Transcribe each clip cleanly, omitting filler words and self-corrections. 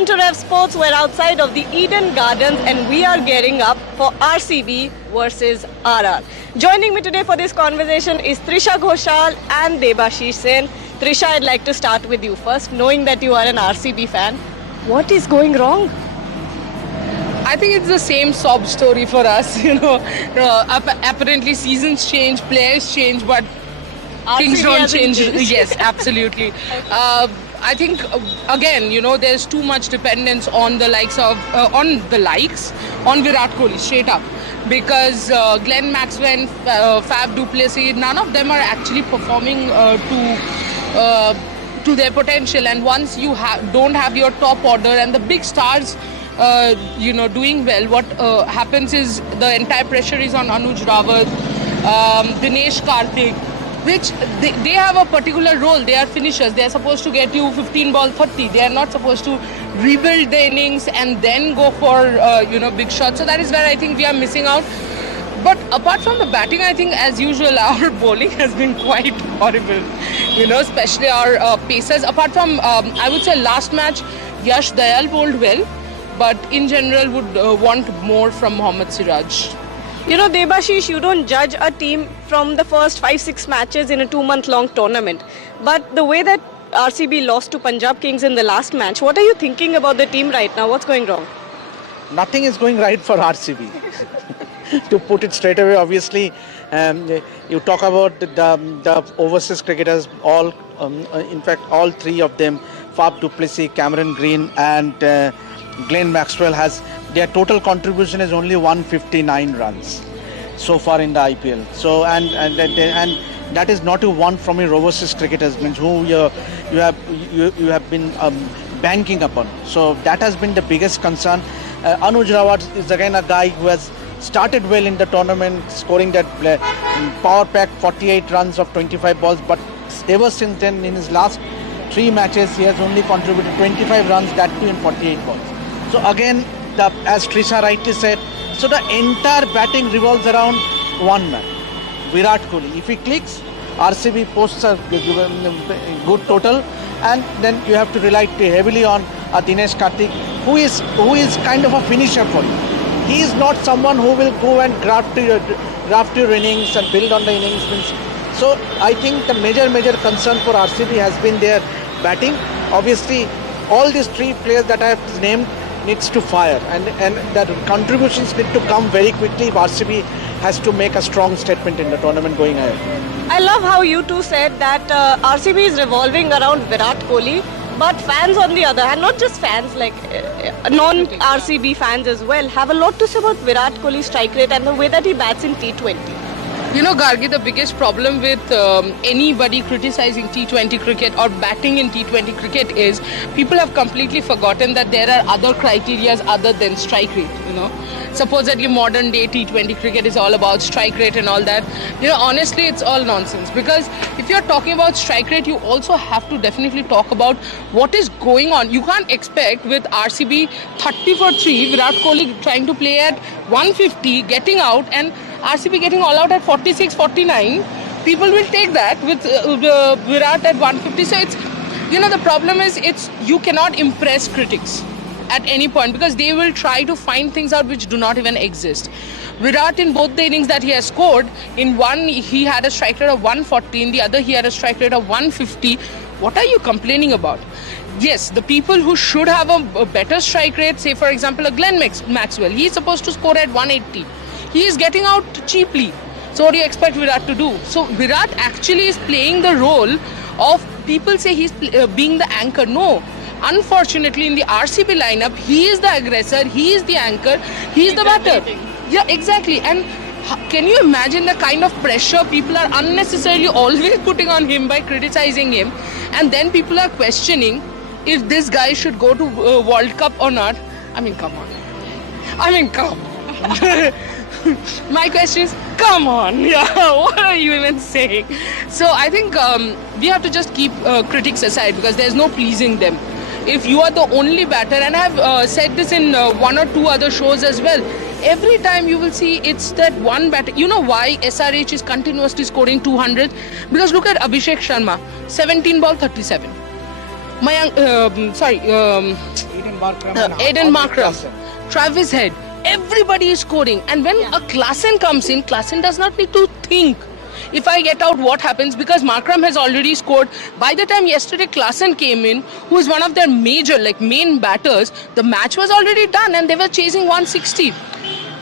Welcome to Rev Sports. We're outside of the Eden Gardens and we are gearing up for RCB versus RR. Joining me today for this conversation is Trisha Ghoshal and Debashish Sen. Trisha, I'd like to start with you first. Knowing that you are an RCB fan, what is going wrong? I think it's the same sob story for us, apparently seasons change, players change, but things don't change. Yes, absolutely. I think again, there's too much dependence on the likes of on Virat Kohli straight up, because Glenn Maxwell and Fab du Plessis, none of them are actually performing to their potential. And once you don't have your top order and the big stars doing well, what happens is the entire pressure is on Anuj Rawat, Dinesh Karthik, which they have a particular role. They are finishers. They are supposed to get you 15 ball 30. They are not supposed to rebuild the innings and then go for big shots. So that is where I think we are missing out. But apart from the batting, I think as usual our bowling has been quite horrible. Especially our pacers. Apart from I would say last match, Yash Dayal bowled well, but in general would want more from Mohammad Siraj. Debashish, you don't judge a team from the first 5-6 matches in a 2-month-long tournament. But the way that RCB lost to Punjab Kings in the last match, what are you thinking about the team right now? What's going wrong? Nothing is going right for RCB. To put it straight away, obviously, you talk about the overseas cricketers, in fact, all three of them, Fab du Plessis, Cameron Green and Glenn Maxwell, their total contribution is only 159 runs so far in the IPL. So and that is not a one from your overseas cricketers, means who you have been banking upon. So that has been the biggest concern. Anuj Rawat is again a guy who has started well in the tournament, scoring that power pack 48 runs of 25 balls, but ever since then in his last 3 matches he has only contributed 25 runs, that too in 48 balls. So again, as Trisha rightly said, so the entire batting revolves around one man, Virat Kohli. If he clicks, RCB posts a good total, and then you have to rely heavily on Dinesh Karthik, who is kind of a finisher for you. He is not someone who will go and graft your innings and build on the innings. So I think the major concern for RCB has been their batting. Obviously, all these 3 players that I have named needs to fire, and that contributions need to come very quickly if RCB has to make a strong statement in the tournament going ahead. I love how you two said that RCB is revolving around Virat Kohli, but fans on the other hand, not just fans, like non-RCB fans as well, have a lot to say about Virat Kohli's strike rate and the way that he bats in T20. Gargi, the biggest problem with anybody criticizing T20 cricket or batting in T20 cricket is people have completely forgotten that there are other criteria other than strike rate. Supposedly modern day T20 cricket is all about strike rate and all that. Honestly, it's all nonsense, because if you're talking about strike rate, you also have to definitely talk about what is going on. You can't expect with RCB 30 for 3, Virat Kohli trying to play at 150, getting out, and RCB getting all out at 46, 49. People will take that with Virat at 150. So it's, the problem is you cannot impress critics at any point, because they will try to find things out which do not even exist. Virat, in both the innings that he has scored, in one he had a strike rate of 140, in the other he had a strike rate of 150. What are you complaining about? Yes, the people who should have a better strike rate, say for example a Glenn Maxwell, he is supposed to score at 180. He is getting out cheaply. So what do you expect Virat to do? So Virat actually is playing the role of, people say he's being the anchor. No. Unfortunately, in the RCB lineup, he is the aggressor, he is the anchor, he is the batter. Yeah, exactly. And can you imagine the kind of pressure people are unnecessarily always putting on him by criticizing him? And then people are questioning if this guy should go to World Cup or not. Come on. My question is, come on. Yeah, what are you even saying? So I think we have to just keep critics aside, because there's no pleasing them. If you are the only batter, and I have said this in 1 or 2 other shows as well, every time you will see it's that one batter. You know why SRH is continuously scoring 200? Because look at Abhishek Sharma, 17 ball 37. Aiden Markram, Travis Head, everybody is scoring. And when a Klassen comes in, Klassen does not need to think. If I get out, what happens? Because Markram has already scored. By the time yesterday Klassen came in, who is one of their major, main batters, the match was already done and they were chasing 160.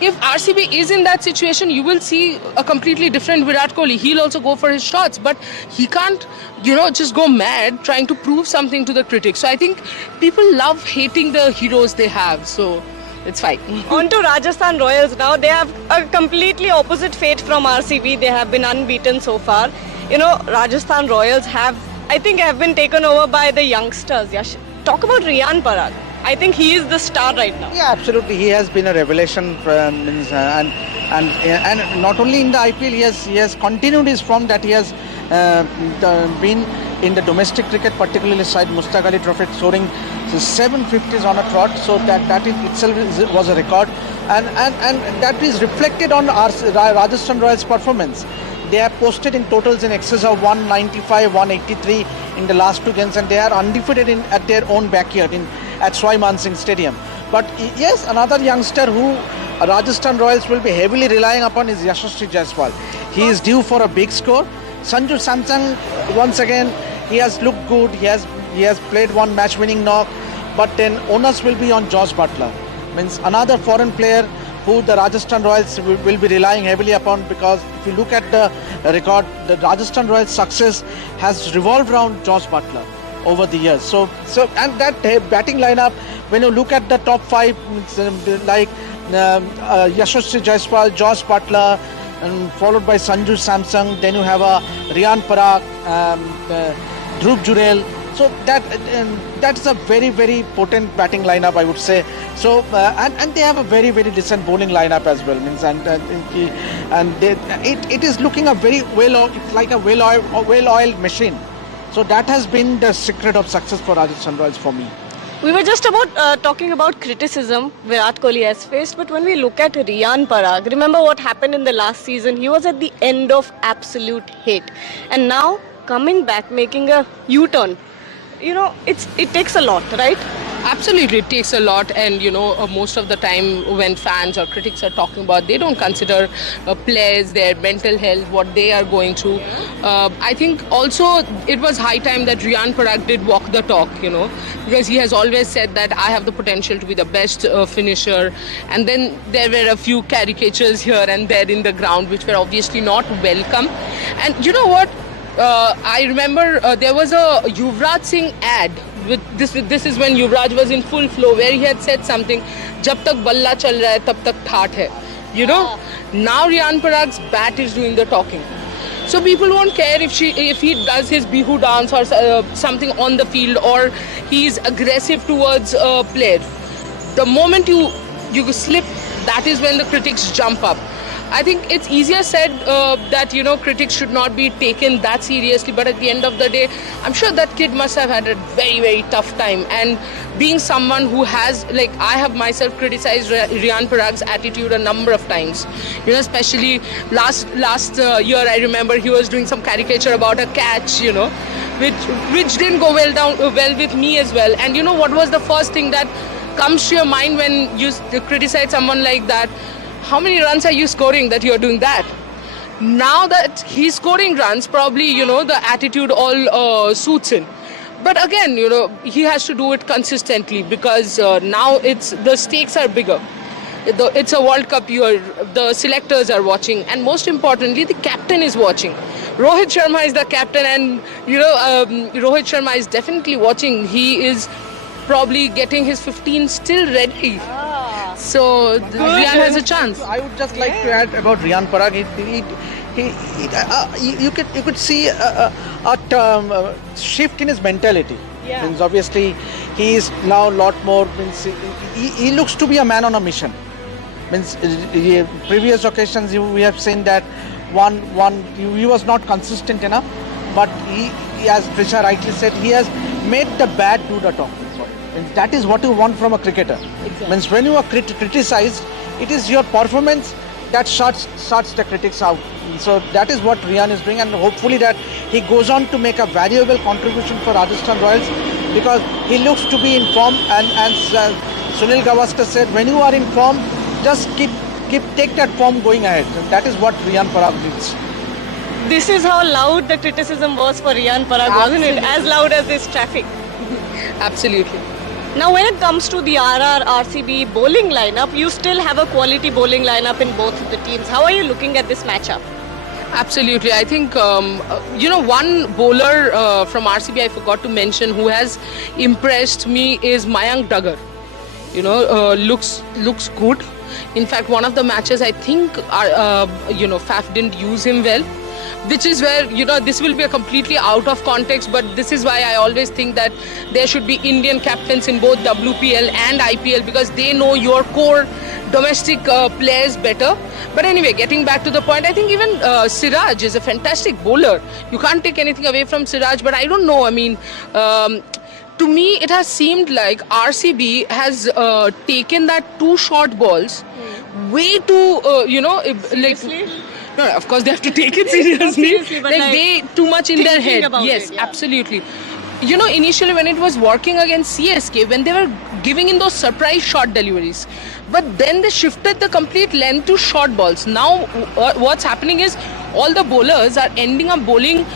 If RCB is in that situation, you will see a completely different Virat Kohli. He'll also go for his shots, but he can't, just go mad trying to prove something to the critics. So I think people love hating the heroes they have. So it's fine. On to Rajasthan Royals now. They have a completely opposite fate from RCB. They have been unbeaten so far. Rajasthan Royals have been taken over by the youngsters. Yash, talk about Riyan Parag. I think he is the star right now. Yeah, absolutely. He has been a revelation, and not only in the IPL, he has continued his form that he has been in the domestic cricket, particularly side Mustaq Ali Trophy, scoring 750s on a trot. So that in itself was a record, and that is reflected on Rajasthan Royals' performance. They have posted in totals in excess of 195, 183 in the last two games, and they are undefeated at their own backyard at Swai Singh Stadium. But yes, another youngster who Rajasthan Royals will be heavily relying upon is Yashasvi Jaiswal. He is due for a big score. Sanju Samsung, once again, he has looked good. He has played one match-winning knock, but then onus will be on Josh Butler. Means another foreign player who the Rajasthan Royals will be relying heavily upon, because if you look at the record, the Rajasthan Royals' success has revolved around Josh Butler over the years. So and that batting lineup, when you look at the top five, Yashasvi Jaiswal, Josh Butler, and followed by Sanju Samsung, then you have a Riyan Parag, Dhruv Jurel. So that's a very, very potent batting lineup, I would say. So and they have a very, very decent bowling lineup as well. It is looking a very it's like a well-oiled machine. So that has been the secret of success for Rajasthan Royals for me. We were just about talking about criticism Virat Kohli has faced, but when we look at Riyan Parag, remember what happened in the last season? He was at the end of absolute hate, and now coming back, making a U-turn. It takes a lot, right? Absolutely, it takes a lot, and most of the time when fans or critics are talking about, they don't consider players, their mental health, what they are going through. I think also it was high time that Riyan Parag did walk the talk, because he has always said that I have the potential to be the best finisher, and then there were a few caricatures here and there in the ground which were obviously not welcome. And you know what? I remember there was a Yuvraj Singh ad. This is when Yuvraj was in full flow, where he had said something, "Jab tak balla chal raha hai, tab tak ठाठ hai." Now Riyan Parag's bat is doing the talking. So people won't care if he does his bihu dance or something on the field, or he's aggressive towards a player. The moment you slip, that is when the critics jump up. I think it's easier said that critics should not be taken that seriously, but at the end of the day, I'm sure that kid must have had a very, very tough time. And being someone who has, I have myself criticized Riyan Parag's attitude a number of times. Especially last year, I remember he was doing some caricature about a catch, which didn't go well with me as well. And what was the first thing that comes to your mind when you criticize someone like that? How many runs are you scoring that you're doing that? Now that he's scoring runs, probably, the attitude all suits him. But again, he has to do it consistently, because now the stakes are bigger. It's a World Cup year, the selectors are watching, and most importantly, the captain is watching. Rohit Sharma is the captain, and, Rohit Sharma is definitely watching. He is probably getting his 15 still ready. So Riyan has a chance. I would just like to add about Riyan Parag. You could see a shift in his mentality. Yeah. Means obviously he is now a lot more. He looks to be a man on a mission. Means previous occasions we have seen that he was not consistent enough, but he, as Trisha rightly said, he has made the bat do the talking. And that is what you want from a cricketer. Exactly. Means when you are criticized, it is your performance that shuts the critics out. So that is what Riyan is doing, and hopefully that he goes on to make a valuable contribution for Rajasthan Royals because he looks to be in form. And Sunil Gavaskar said, when you are in form, just take that form going ahead. And that is what Riyan Parag needs. This is how loud the criticism was for Riyan Parag, wasn't it? As loud as this traffic. Absolutely. Now, when it comes to the RCB bowling lineup, you still have a quality bowling lineup in both of the teams. How are you looking at this matchup? Absolutely. I think, one bowler from RCB I forgot to mention who has impressed me is Mayank Duggar. Looks good. In fact, one of the matches I think, Faf didn't use him well. Which is where, this will be a completely out of context, but this is why I always think that there should be Indian captains in both WPL and IPL because they know your core domestic players better. But anyway, getting back to the point, I think even Siraj is a fantastic bowler. You can't take anything away from Siraj, but I don't know. I mean, to me, it has seemed like RCB has taken that two short balls way too, Seriously? No, of course they have to take it seriously. But they too much in their head. Yes, yeah. Absolutely. Initially when it was working against CSK, when they were giving in those surprise short deliveries, but then they shifted the complete length to short balls. Now what's happening is all the bowlers are ending up bowling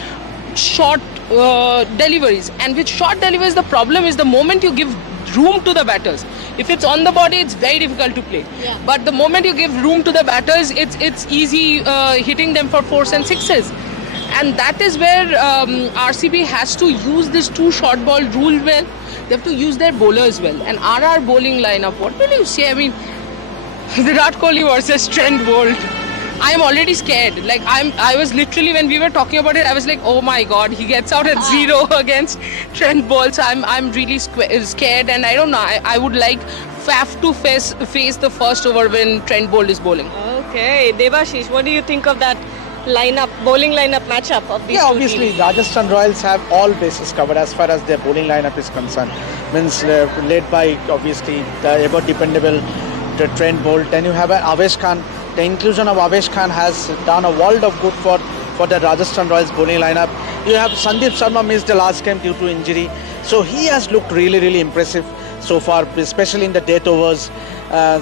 short deliveries, and with short deliveries the problem is the moment you give room to the batters. If it's on the body, it's very difficult to play. Yeah. But the moment you give room to the batters, it's easy hitting them for 4s and 6s. And that is where RCB has to use this two short ball rule well. They have to use their bowlers well. And RR bowling lineup, what will you say? I mean, Virat Kohli versus Trent Bolt. I am already scared. I was literally, when we were talking about it, I was like, oh my God, he gets out at 0 against Trent Bolt. So I'm really scared, and I don't know. I would like Faf to face the first over when Trent Bolt is bowling. Okay, Debashish, what do you think of that bowling lineup matchup of these two obviously, teams? Rajasthan Royals have all bases covered as far as their bowling lineup is concerned. Means led by, obviously, the ever dependable Trent Bolt. Then you have Avesh Khan. The inclusion of Avesh Khan has done a world of good for the Rajasthan Royals bowling lineup. You have Sandeep Sharma missed the last game due to injury. So he has looked really, really impressive so far, especially in the death overs.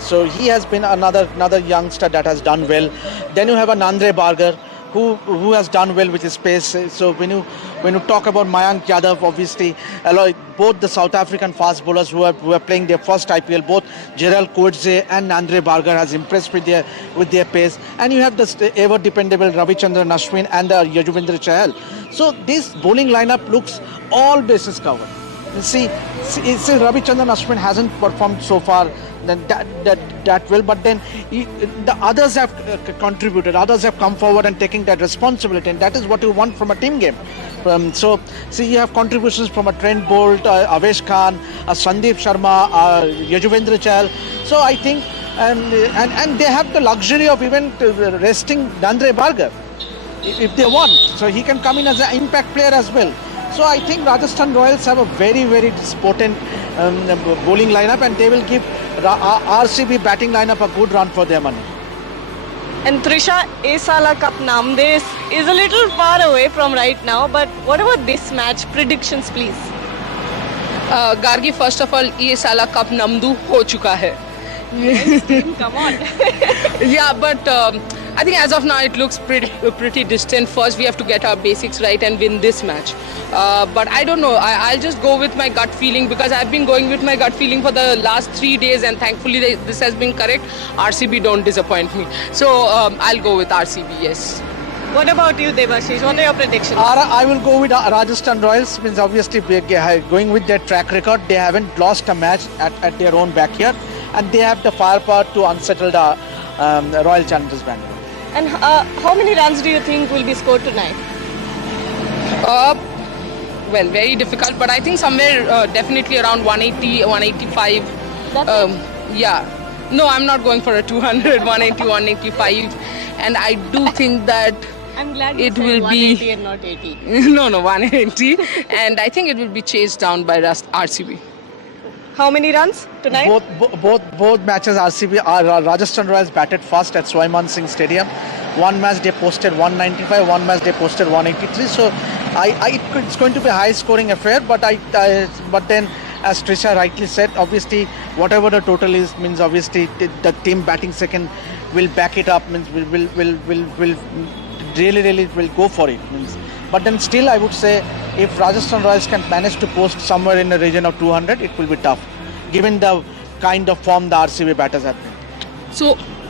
So he has been another youngster that has done well. Then you have a Nandre Bargar who has done well with his pace. So when you talk about Mayank Yadav, obviously, both the South African fast bowlers who are playing their first IPL, both Gerald Coetzee and Nandre Bargar has impressed with their pace. And you have the ever dependable Ravichandran Ashwin and the Yajuvendra Chahal. So this bowling lineup looks all bases covered. See, Ravichandran Ashwin hasn't performed so far that well, but then the others have contributed, others have come forward and taking that responsibility, and that is what you want from a team game. So you have contributions from a Trent Bolt, Avesh Khan, Sandeep Sharma, Yajuvendra Chahal. So I think, and they have the luxury of even resting Nandre Bargar if they want. So he can come in as an impact player as well. So I think Rajasthan Royals have a very, very potent bowling lineup, and they will give RCB batting lineup a good run for their money. And Trisha, Esala Cup Namdes is a little far away from right now, but what about this match? Predictions, please. Gargi, first of all, ये साला cup नमदू हो चुका है. Come on. Yeah, but I think as of now it looks pretty distant. First we have to get our basics right and win this match. But I don't know. I'll just go with my gut feeling, because I've been going with my gut feeling for the last 3 days, and thankfully this has been correct. RCB don't disappoint me. So I'll go with RCB, yes. What about you, Debashish? What are your predictions? I will go with Rajasthan Royals. Means obviously going with their track record, they haven't lost a match at their own backyard, and they have the firepower to unsettle the Royal Challengers Bangalore. And how many runs do you think will be scored tonight? Well, very difficult, but I think somewhere definitely around 180, 185. That's it? Yeah. No, I'm not going for a 200, 180, 185. And I do think that I'm glad you it said will 180 be and not 80. no 180, and I think it will be chased down by RCB. How many runs tonight? Both matches Rajasthan Royals batted first at Swayman Singh Stadium. One match they posted 195, one match they posted 183. So It's going to be a high-scoring affair, but but then, as Trisha rightly said, obviously, whatever the total is, means obviously the team batting second will back it up. Means will really will go for it. Means, but then still, I would say if Rajasthan Royals can manage to post somewhere in the region of 200, it will be tough, given the kind of form the RCB batters have been.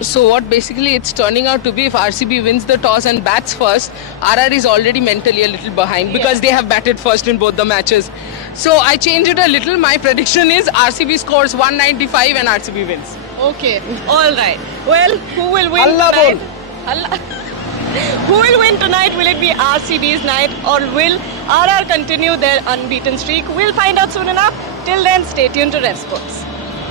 So what basically it's turning out to be, if RCB wins the toss and bats first, RR is already mentally a little behind because they have batted first in both the matches. So I change it a little. My prediction is RCB scores 195 and RCB wins. Okay, all right. Well, who will win Allah tonight? bol. Allah. Who will win tonight? Will it be RCB's night or will RR continue their unbeaten streak? We'll find out soon enough. Till then, stay tuned to Ref Sports.